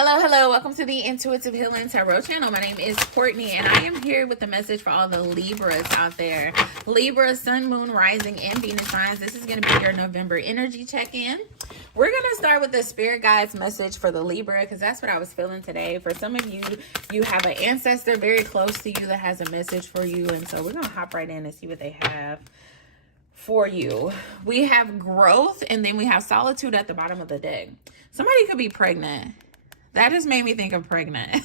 Hello. Welcome to the Intuitive Healing Tarot channel. My name is Courtney, and I am here with a message for all the Libras out there. Libra, Sun, Moon, Rising, and Venus signs. This is going to be your November energy check-in. We're going to start with the Spirit Guides message for the Libra, because that's what I was feeling today. For some of you, you have an ancestor very close to you that has a message for you, and so we're going to hop right in and see what they have for you. We have growth, and then we have solitude at the bottom of the deck. Somebody could be pregnant. That just made me think of pregnant.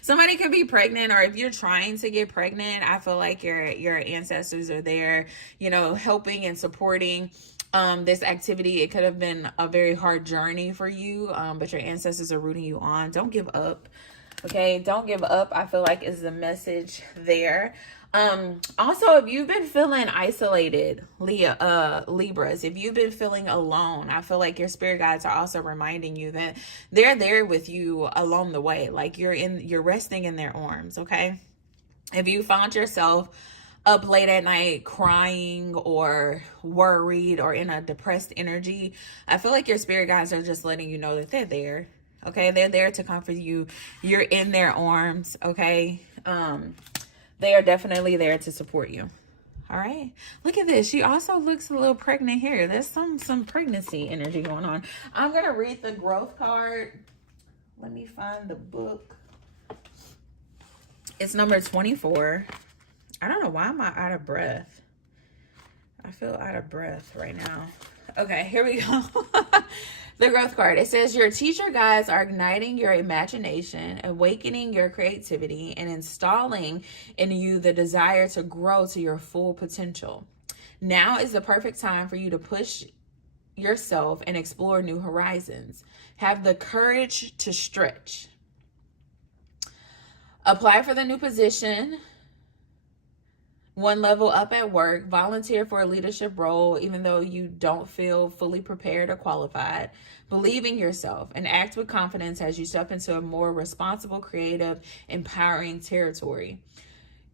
Somebody could be pregnant, or if you're trying to get pregnant, I feel like your ancestors are there, helping and supporting this activity. It could have been a very hard journey for you, but your ancestors are rooting you on. Don't give up. Okay, don't give up, I feel like is the message there. Also, if you've been feeling isolated, Libras, if you've been feeling alone, I feel like your spirit guides are also reminding you that they're there with you along the way. Like you're resting in their arms. Okay. If you found yourself up late at night crying or worried or in a depressed energy, I feel like your spirit guides are just letting you know that they're there. Okay. They're there to comfort you. You're in their arms. Okay. They are definitely there to support you. All right. Look at this. She also looks a little pregnant here. There's some pregnancy energy going on. I'm going to read the growth card. Let me find the book. It's number 24. I don't know why I'm out of breath. I feel out of breath right now. Okay, here we go. The growth card. It says your teacher guides are igniting your imagination, awakening your creativity, and installing in you the desire to grow to your full potential. Now is the perfect time for you to push yourself and explore new horizons. Have the courage to stretch. Apply for the new position. One level up at work, volunteer for a leadership role, even though you don't feel fully prepared or qualified. Believe in yourself and act with confidence as you step into a more responsible, creative, empowering territory.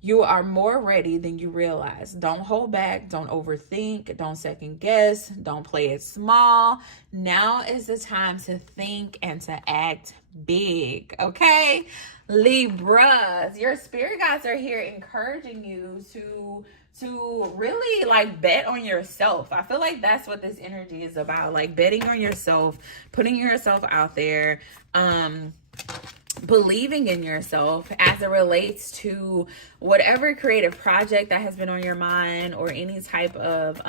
You are more ready than you realize. Don't hold back. Don't overthink. Don't second guess. Don't play it small. Now is the time to think and to act big. Okay? Libras, your spirit guides are here encouraging you to really like bet on yourself. I feel like that's what this energy is about. Like betting on yourself, putting yourself out there, believing in yourself as it relates to whatever creative project that has been on your mind, or any type of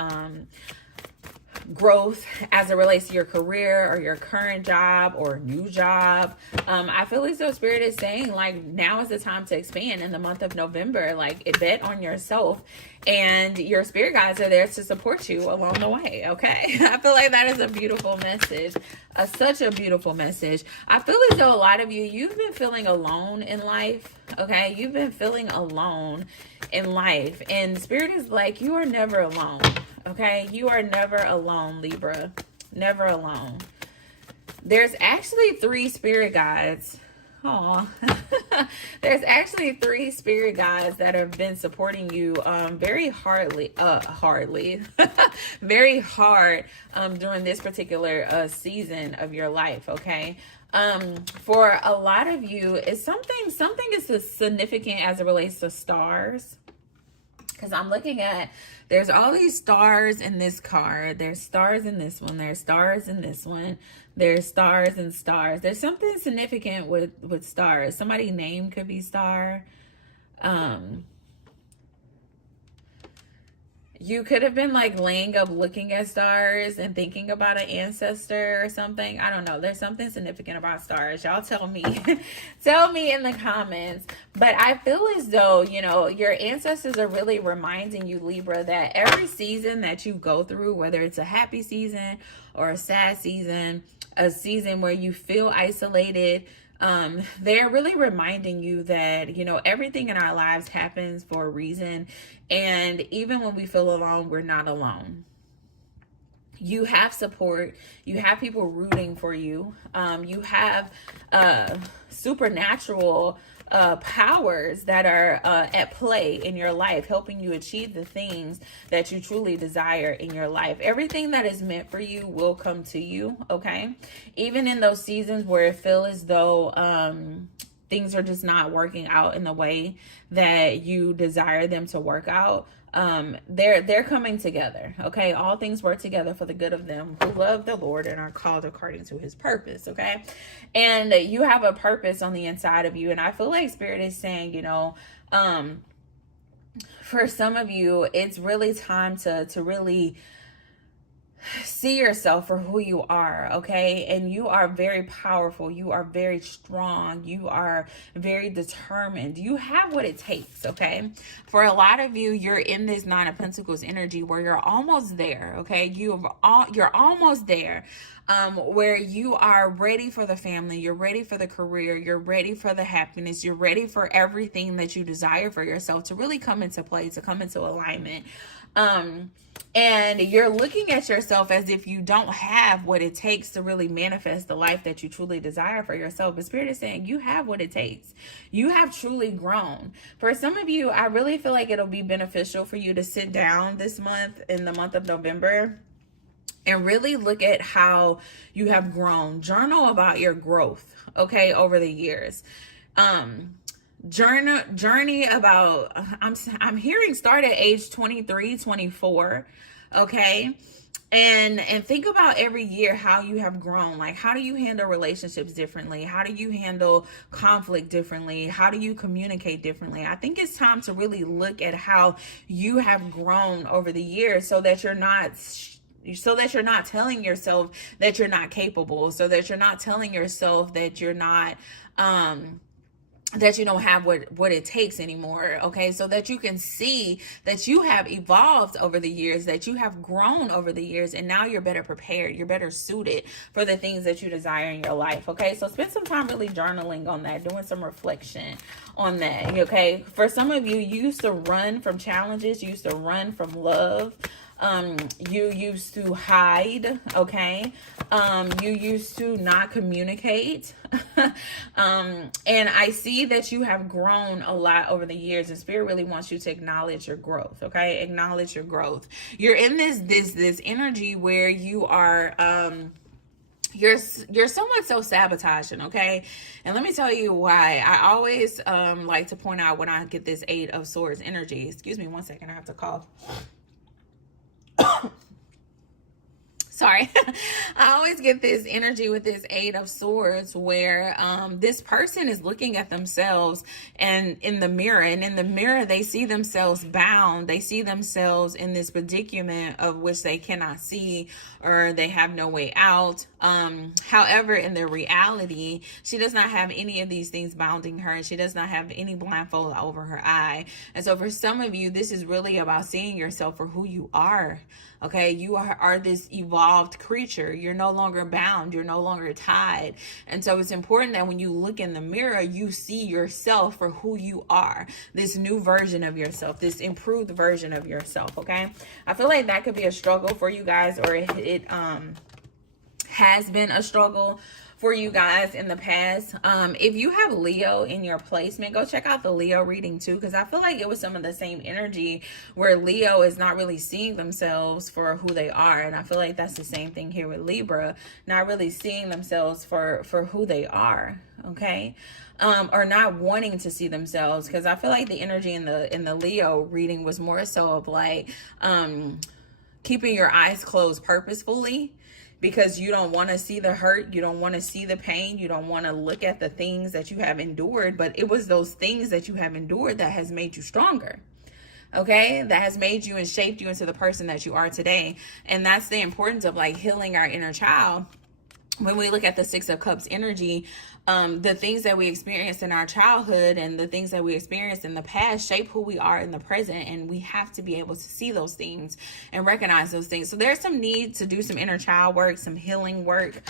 growth as it relates to your career or your current job or new job. I feel as though Spirit is saying like now is the time to expand in the month of November. Like bet on yourself, and your spirit guides are there to support you along the way. Okay. I feel like that is a beautiful message. Such a beautiful message. I feel as though a lot of you've been feeling alone in life. Okay. You've been feeling alone in life, and Spirit is like, you are never alone. Okay. You are never alone, Libra. Never alone. There's actually 3 spirit guides. Oh, there's actually 3 spirit guides that have been supporting you very very hard during this particular season of your life. Okay. For a lot of you, it's something is significant as it relates to stars. Because I'm looking at, there's all these stars in this card. There's stars in this one. There's stars in this one. There's stars and stars. There's something significant with stars. Somebody's name could be Star. You could have been like laying up looking at stars and thinking about an ancestor or something. I don't know. There's something significant about stars. Y'all tell me. Tell me in the comments. But I feel as though, your ancestors are really reminding you, Libra, that every season that you go through, whether it's a happy season or a sad season, a season where you feel isolated, they're really reminding you that, everything in our lives happens for a reason. And even when we feel alone, we're not alone. You have support. You have people rooting for you. You have supernatural powers that are at play in your life, helping you achieve the things that you truly desire in your life. Everything that is meant for you will come to you, okay? Even in those seasons where it feels as though things are just not working out in the way that you desire them to work out, they're coming together, okay? All things work together for the good of them who love the Lord and are called according to his purpose, okay? And you have a purpose on the inside of you, and I feel like Spirit is saying, you know, for some of you, it's really time to really see yourself for who you are, okay? And you are very powerful. You are very strong. You are very determined. You have what it takes, okay? For a lot of you, you're in this Nine of Pentacles energy where you're almost there, okay? You're almost there. Where you are ready for the family, you're ready for the career, you're ready for the happiness, you're ready for everything that you desire for yourself to really come into play, to come into alignment. And you're looking at yourself as if you don't have what it takes to really manifest the life that you truly desire for yourself. But Spirit is saying you have what it takes. You have truly grown. For some of you, I really feel like it'll be beneficial for you to sit down this month, in the month of November, and really look at how you have grown. Journal about your growth, okay, over the years. Journey about, I'm hearing start at age 23, 24, okay? And think about every year how you have grown. Like, how do you handle relationships differently? How do you handle conflict differently? How do you communicate differently? I think it's time to really look at how you have grown over the years, so that you're not telling yourself that you're not capable, so that you're not telling yourself that you're not that you don't have what it takes anymore, okay? So that you can see that you have evolved over the years, that you have grown over the years, and now you're better prepared, you're better suited for the things that you desire in your life, okay? So spend some time really journaling on that, doing some reflection on that, okay? For some of you, you used to run from challenges, you used to run from love. You used to hide, okay? You used to not communicate. And I see that you have grown a lot over the years, and Spirit really wants you to acknowledge your growth, okay? Acknowledge your growth. You're in this energy where you are, you're somewhat self-sabotaging, okay? And let me tell you why. I always like to point out when I get this Eight of Swords energy. Excuse me one second, I have to cough. Sorry. I always get this energy with this Eight of Swords where this person is looking at themselves and in the mirror, and in the mirror they see themselves bound. They see themselves in this predicament of which they cannot see, or they have no way out. However, in their reality, she does not have any of these things bounding her, and she does not have any blindfold over her eye. And so for some of you, this is really about seeing yourself for who you are. Okay, you are this evolved creature. You're no longer bound. You're no longer tied. And so it's important that when you look in the mirror, you see yourself for who you are. This new version of yourself, this improved version of yourself, okay? I feel like that could be a struggle for you guys, or it has been a struggle for you guys in the past. If you have Leo in your placement, go check out the Leo reading too, because I feel like it was some of the same energy where Leo is not really seeing themselves for who they are. And I feel like that's the same thing here with Libra, not really seeing themselves for who they are, okay? Or not wanting to see themselves, because I feel like the energy in the Leo reading was more so of like keeping your eyes closed purposefully, because you don't want to see the hurt, you don't want to see the pain, you don't want to look at the things that you have endured, but it was those things that you have endured that has made you stronger, okay? That has made you and shaped you into the person that you are today. And that's the importance of like healing our inner child, when we look at the Six of Cups energy, the things that we experienced in our childhood and the things that we experienced in the past shape who we are in the present, and we have to be able to see those things and recognize those things. So there's some need to do some inner child work, some healing work,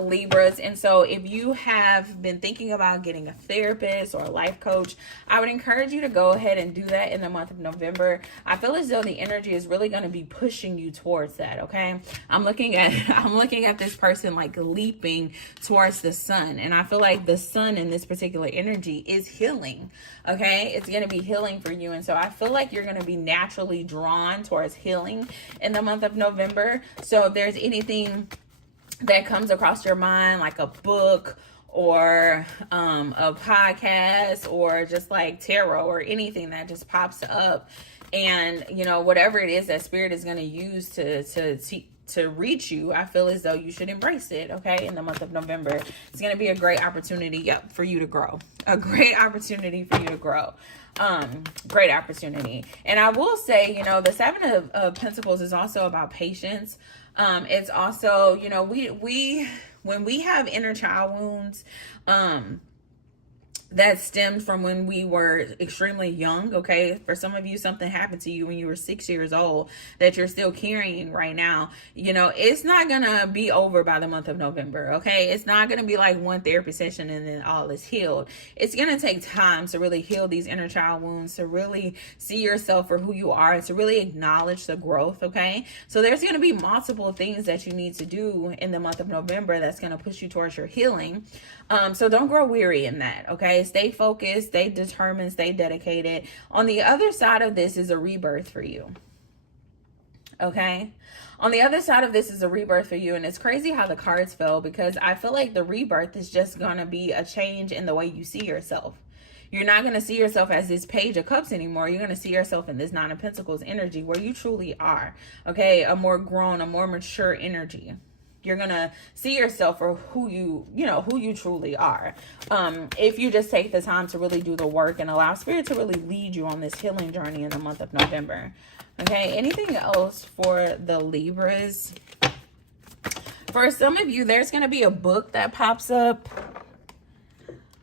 Libras. And so if you have been thinking about getting a therapist or a life coach, I would encourage you to go ahead and do that in the month of November. I feel as though the energy is really going to be pushing you towards that. Okay, I'm looking at this person like leaping towards the sun, and I feel like the sun in this particular energy is healing. Okay, it's going to be healing for you, and so I feel like you're going to be naturally drawn towards healing in the month of November. So if there's anything that comes across your mind, like a book or a podcast or just like tarot or anything that just pops up, and you know, whatever it is that spirit is going to use to reach you, I feel as though you should embrace it. Okay, in the month of November, it's going to be a great opportunity for you to grow. A great opportunity for you to grow. Great opportunity. And I will say, you know, the Seven of Pentacles is also about patience. It's also, you know, we when we have inner child wounds, that stemmed from when we were extremely young. Okay, for some of you, something happened to you when you were 6 years old that you're still carrying right now. You know, it's not gonna be over by the month of November. Okay, it's not gonna be like one therapy session and then all is healed. It's gonna take time to really heal these inner child wounds, to really see yourself for who you are, and to really acknowledge the growth. Okay, so there's gonna be multiple things that you need to do in the month of November that's gonna push you towards your healing. So don't grow weary in that. Okay, stay focused, stay determined, stay dedicated. On the other side of this is a rebirth for you. Okay, on the other side of this is a rebirth for you. And it's crazy how the cards fell, because I feel like the rebirth is just gonna be a change in the way you see yourself. You're not going to see yourself as this Page of Cups anymore. You're going to see yourself in this Nine of Pentacles energy, where you truly are. Okay, a more grown, a more mature energy. You're going to see yourself for who you truly are. If you just take the time to really do the work and allow spirit to really lead you on this healing journey in the month of November. Okay, anything else for the Libras? For some of you, there's going to be a book that pops up.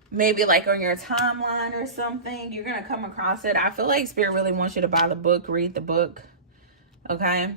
Maybe like on your timeline or something. You're going to come across it. I feel like spirit really wants you to buy the book, read the book. Okay.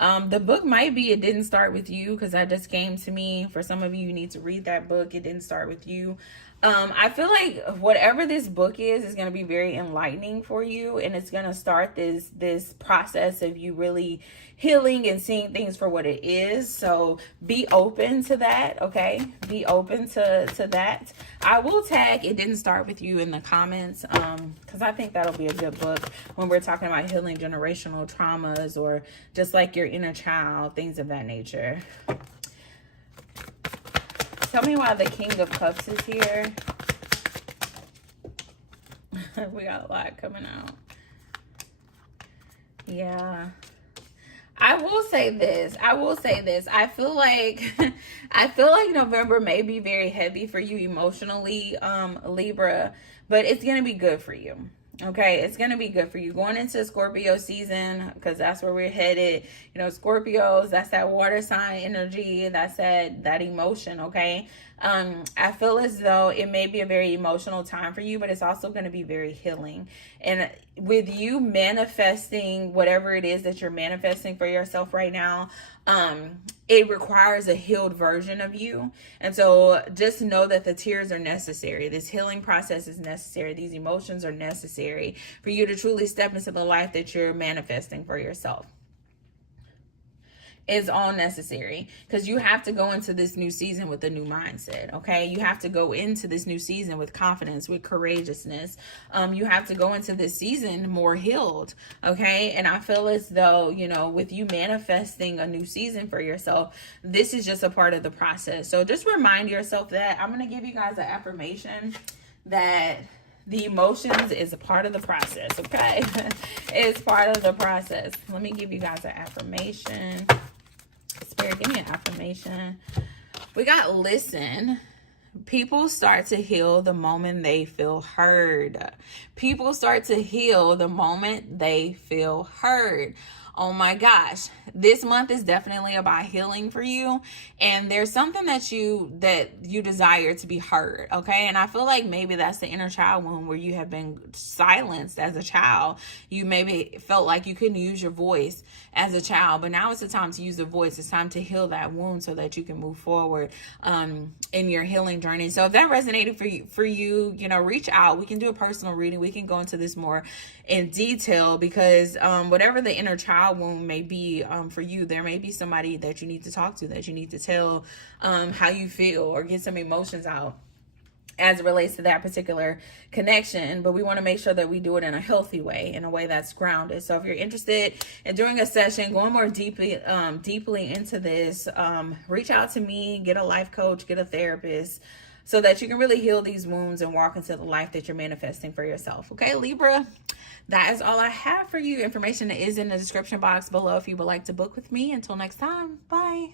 The book might be It Didn't Start With You, because that just came to me. For some of you, you need to read that book. It Didn't Start With You. I feel like whatever this book is going to be very enlightening for you, and it's going to start this process of you really healing and seeing things for what it is. So be open to that. Okay, be open to that. I will tag It Didn't Start With You in the comments, because I think that'll be a good book when we're talking about healing generational traumas, or just like your inner child, things of that nature. Tell me why the King of Cups is here. We got a lot coming out. Yeah. I will say this. I feel like November may be very heavy for you emotionally, Libra, but it's going to be good for you. Okay, it's going to be good for you going into Scorpio season, because that's where we're headed. You know, Scorpios, that's that water sign energy. That's that emotion, okay? I feel as though it may be a very emotional time for you, but it's also going to be very healing. And with you manifesting whatever it is that you're manifesting for yourself right now, it requires a healed version of you. And so just know that the tears are necessary. This healing process is necessary. These emotions are necessary for you to truly step into the life that you're manifesting for yourself. It's all necessary, because you have to go into this new season with a new mindset. Okay, you have to go into this new season with confidence, with courageousness. You have to go into this season more healed. Okay, and I feel as though, you know, with you manifesting a new season for yourself, this is just a part of the process. So just remind yourself that. I'm going to give you guys an affirmation that the emotions is a part of the process. Okay, it's part of the process. Let me give you guys an affirmation. Spirit, give me an affirmation. We got listen. People start to heal the moment they feel heard. People start to heal the moment they feel heard. Oh my gosh, this month is definitely about healing for you, and there's something that you desire to be heard, okay? And I feel like maybe that's the inner child wound where you have been silenced as a child. You maybe felt like you couldn't use your voice as a child, but now it's the time to use the voice. It's time to heal that wound so that you can move forward in your healing journey. So if that resonated for you, you know, reach out. We can do a personal reading. We can go into this more in detail, because whatever the inner child wound may be for you, there may be somebody that you need to talk to, that you need to tell how you feel or get some emotions out as it relates to that particular connection. But we want to make sure that we do it in a healthy way, in a way that's grounded. So if you're interested in doing a session, going more deeply into this, reach out to me, get a life coach, get a therapist, so that you can really heal these wounds and walk into the life that you're manifesting for yourself. Okay, Libra, that is all I have for you. Information is in the description box below if you would like to book with me. Until next time, bye.